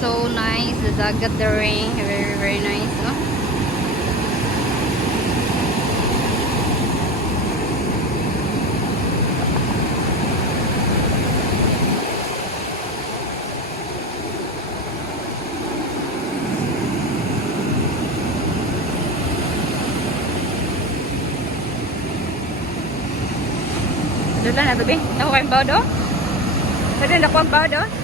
so nice. The dagat, the rain. Very, very nice, no? Doon lang na, baby. Nakuha kayong bao do? Pwede nakuha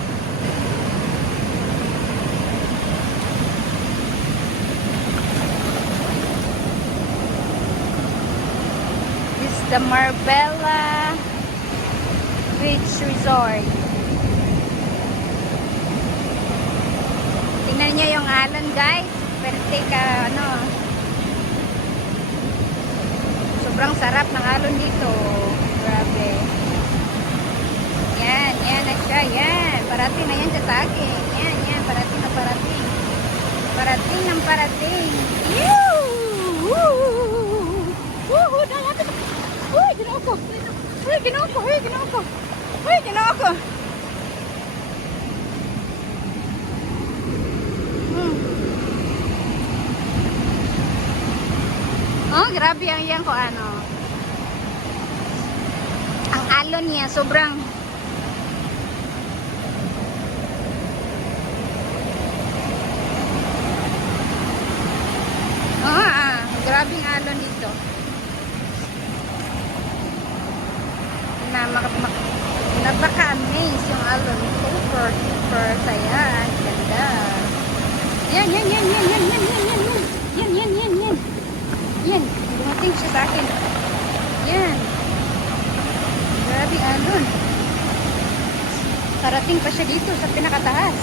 the Marbella Beach Resort. Tingnan niyo yung alon guys. Pwede ka ano. Sobrang sarap ng alon dito. Grabe. Yan, yan na siya. Yan. Parating na yan sa akin. Yan, yan. Parating na parating. Parating ng parating. Yoo! Woo! Dala ka. Uy, ginawa ko. Uy, ginawa ko. Uy, ginawa ko. Hmm. Oh, grabe ang yan ko ano. Ang alon niya sobrang Ah, ah, grabing alon dito. Na napaka-amaze yung alon. Super, super saya. Ang ganda. Yan, yan, yan, yan, yan, yan, yan, yan, yan. Yan, yan, yan, yan. Yan, dumating siya sa akin. Yan. Grabe alon. Karating pa siya dito sa pinakataas.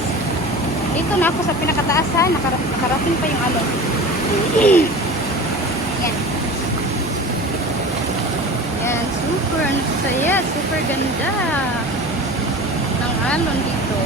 Dito na ako sa pinakataas ha. Nakara nakarating pa yung alon. Yan, super ang saya, super ganda ng alon dito.